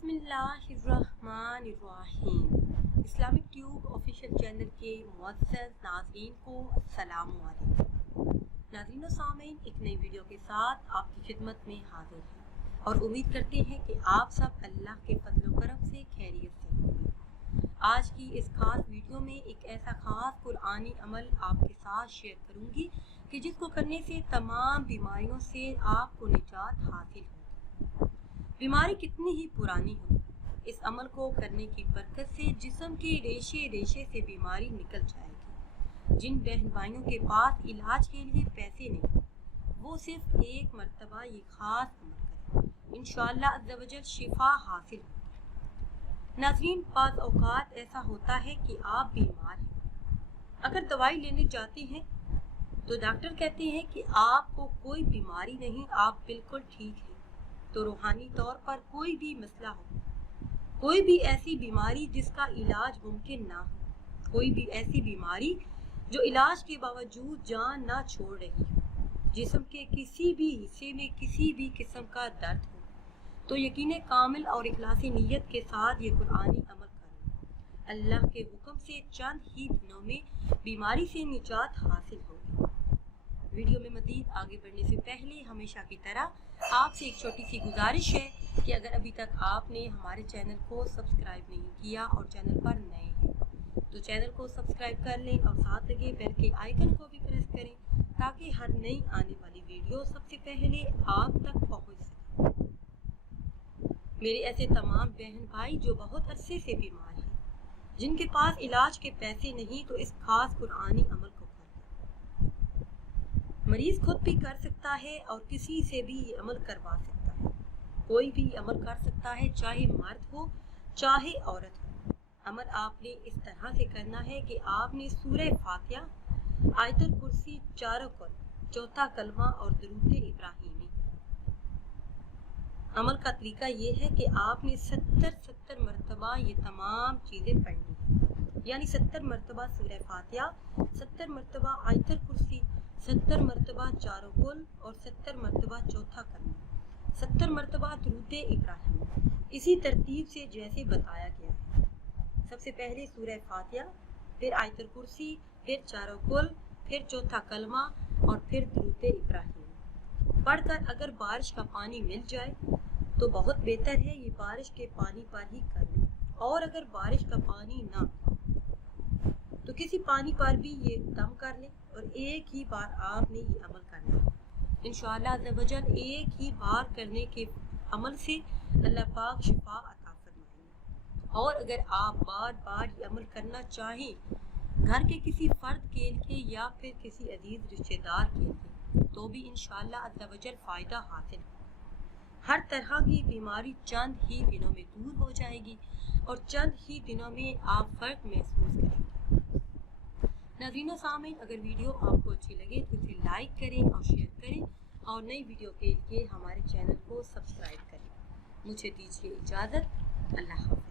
बिस्मिल्लाहिर्रहमानिर्रहीम। Islamic tube official channel के मुअज़्ज़ज़ नाज़रीन को अस्सलामु अलैकुम। नाज़रीन व सामीन, एक नई वीडियो के साथ आपकी खिदमत में हाजिर हैं और उम्मीद करते हैं कि आप सब अल्लाह के फज़ल व करम से खैरियत से होंगे। आज की इस खास वीडियो में एक ऐसा खास कुरानी अमल आपके साथ शेयर करूंगी कि जिसको करने से तमाम बीमारियों से आपको निजात हासिल होगी। बीमारी कितनी ही पुरानी हो, इस अमल को करने की बरकत से जिस्म के रेशे रेशे से बीमारी निकल जाएगी। जिन बहन भाइयों के पास इलाज के लिए पैसे नहीं, वो सिर्फ एक मरतबा ये खास अमल करें, इंशाअल्लाह अज़्ज़ा वजल शिफा हासिल होगी। नाज़रीन, बाज़ औक़ात ऐसा होता है कि आप बीमार हैं, अगर दवाई लेने जाते हैं तो डॉक्टर कहते हैं कि आपको कोई बीमारी नहीं, आप बिल्कुल ठीक हैं। तो रूहानी तौर पर कोई भी मसला हो, कोई भी ऐसी बीमारी जिसका इलाज मुमकिन ना हो, कोई भी ऐसी बीमारी जो इलाज के बावजूद जान ना छोड़ रही हो, जिस्म के किसी भी हिस्से में किसी भी किस्म का दर्द हो, तो यकीन कामिल और इखलासी नीयत के साथ ये कुरानी अमल करें। अल्लाह के हुक्म से चंद ही दिनों में बीमारी से निजात हासिल होगी। वीडियो में मज़ीद आगे बढ़ने से पहले हमेशा की तरह आपसे एक छोटी सी गुजारिश है कि अगर अभी तक आपने हमारे चैनल को सब्सक्राइब नहीं किया और चैनल पर नए हैं तो चैनल को सब्सक्राइब कर लें और साथ लगे बेल के आइकन को भी प्रेस करें ताकि हर नई आने वाली वीडियो सबसे पहले आप तक पहुंच सके। मेरे ऐसे तमाम बहन भाई जो बहुत अरसे से बीमार हैं, जिनके पास इलाज के पैसे नहीं, तो इस खास कुरानी अमल को मरीज खुद भी कर सकता है और किसी से भी ये अमल करवा सकता है। कोई भी अमल कर सकता है, चाहे मर्द हो चाहे औरत हो। अमल आपने इस तरह से करना है कि आपने सूरह फातिहा, आयतुल कुर्सी, चारों कुल, चौथा कलमा और दुरूद इब्राहिमी। अमल का तरीका ये है कि आपने 70 मरतबा ये तमाम चीज़ें पढ़नी है, यानी 70 मरतबा सूरह फातिहा, 70 मरतबा आयतुल कुर्सी, 70 मरतबा चारों कुल और 70 मरतबा चौथा कलमा, 70 मरतबा दुरूद इब्राहिम, इसी तरतीब से जैसे बताया गया है। सबसे पहले सूरह फातिहा, फिर आयतुल कुर्सी, फिर चारों कुल, फिर चौथा कलमा और फिर दुरूद इब्राहिम पढ़कर अगर बारिश का पानी मिल जाए तो बहुत बेहतर है, ये बारिश के पानी पर ही कर लें। और अगर बारिश का पानी ना तो किसी पानी पर भी ये दम कर लें और एक ही बार आपने ये अमल करना है। इंशाअल्लाह अज़्ज़ा वजल एक ही बार करने के अमल से अल्लाह पाक शिफा अता फरमाएंगे। और अगर आप बार बार ये अमल करना चाहें घर के किसी फर्द के लिए या फिर किसी अजीज रिश्तेदार के लिए, तो भी इंशाअल्लाह अज़्ज़ा वजल फ़ायदा हासिल हो। हर तरह की बीमारी चंद ही दिनों में दूर हो जाएगी और चंद ही दिनों में आप फ़र्क महसूस करेंगे। नाज़रीन व सामीन, अगर वीडियो आपको अच्छी लगे तो इसे लाइक करें और शेयर करें और नई वीडियो के लिए हमारे चैनल को सब्सक्राइब करें। मुझे दीजिए इजाज़त। अल्लाह हाफ़िज़।